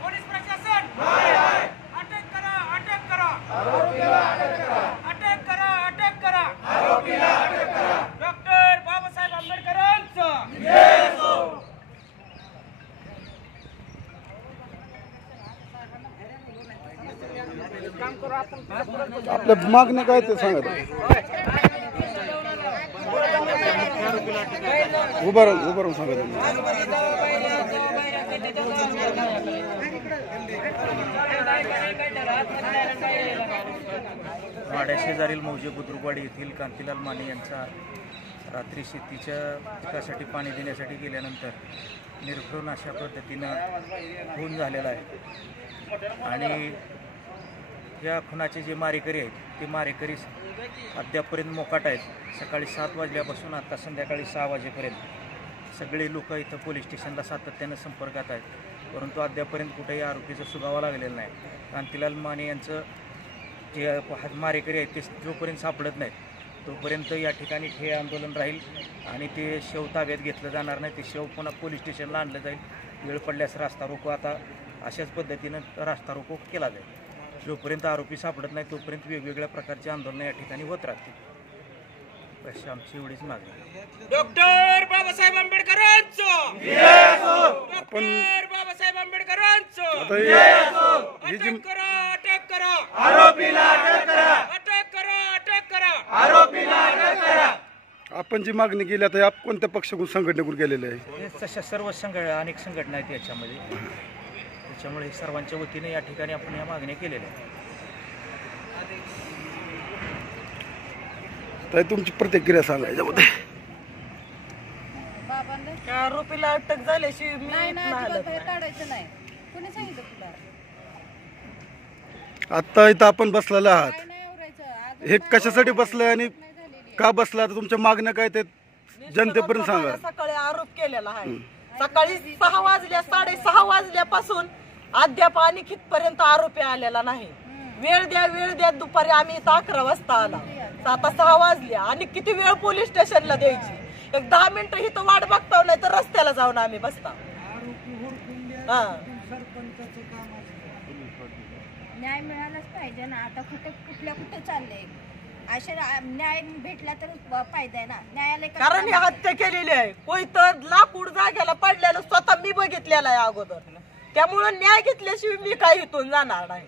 Police प्रशासन अटक करा, अटक करा, अटक करा, अटक करा, डॉक्टर बाबासाहेब आंबेडकरांचा आपल्या मागण्या काय ते सांगा. उभा राहून सांगा. माढ्या शेजारील मौजे बुद्रुकवाडी येथील कांतीलाल माने यांचा रात्री शेतीच्या पिकासाठी पाणी देण्यासाठी गेल्यानंतर निर्घृण अशा पद्धतीनं खून झालेला आहे. आणि या खुनाचे जे मारेकरी आहेत ते मारेकरी अद्यापपर्यंत मोकाट आहेत. सकाळी 7 वाजल्यापासून आता संध्याकाळी 6 वाजेपर्यंत सगळे लोक इथं पोलीस स्टेशनला सातत्यानं संपर्कात आहेत, परंतु अद्यापपर्यंत कुठेही आरोपीचा सुगावा लागलेला नाही. कांतीलाल माने यांचं जे मारेकरी आहेत ते जोपर्यंत सापडत नाहीत तोपर्यंत या ठिकाणी हे आंदोलन राहील आणि ते शव ताब्यात घेतलं जाणार नाही. ते शव पुन्हा पोलीस स्टेशनला आणलं जाईल. वेळ पडल्यास रास्ता रोको आता अशाच पद्धतीनं रास्ता रोको केला जाईल. जोपर्यंत आरोपी सापडत नाही तोपर्यंत वेगवेगळ्या प्रकारचे आंदोलन या ठिकाणी होत राहतील. अशी आमची एवढीच मागणी. डॉक्टर बाबासाहेब आंबेडकरांचा, डॉक्टर बाबासाहेब आंबेडकरांचा अटक करा, अटक करा, आरोपीला अटक करा, अटक करा, अटक करा, आरोपीला अटक करा. आपण जी मागणी केली आता आप कोणत्या पक्षाकडून संघटनेकडून केलेले आहे? तशा सर्व अनेक संघटना आहेत याच्यामध्ये. त्याच्यामुळे सर्वांच्या वतीने या ठिकाणी आपण या मागण्या केलेल्या आहेत. तर तुमची प्रतिक्रिया सांगा याच्यामध्ये. आरोपीला अटक झाल्याशिवाय नाही काढायचं नाही. कोणी सांगितलं तुला? आता इथं आपण बसलेला आहात, हे कशासाठी बसलंय आणि का बसला? तर तुमच्या मागण्या काय ते जनतेपर्यंत सांगा. सकाळी आरोप केलेला आहे. सकाळी 6 वाजल्या 6:30 वाजल्यापासून अद्याप आणि कितपर्यंत आरोपी आलेला नाही. वेळ द्या दुपारी आम्ही इथं 11 वाजता आला. आता 6 वाजल्या आणि किती वेळ पोलीस स्टेशनला द्यायची? एक 10 मिनिटं इथं वाट बघताव, नाही तर रस्त्याला जाऊन आम्ही बसता. न्याय मिळालाच पाहिजे ना. आता कुठे चालले असे न्याय भेटला तर फायदा आहे ना. न्यायालय कारण ही हत्या केलेली आहे. कोई तर लाकूड जाग्याला पडलेलं स्वतः मी बघितलेलं आहे अगोदर. त्यामुळे न्याय घेतल्याशिवाय मी काही इथून जाणार नाही.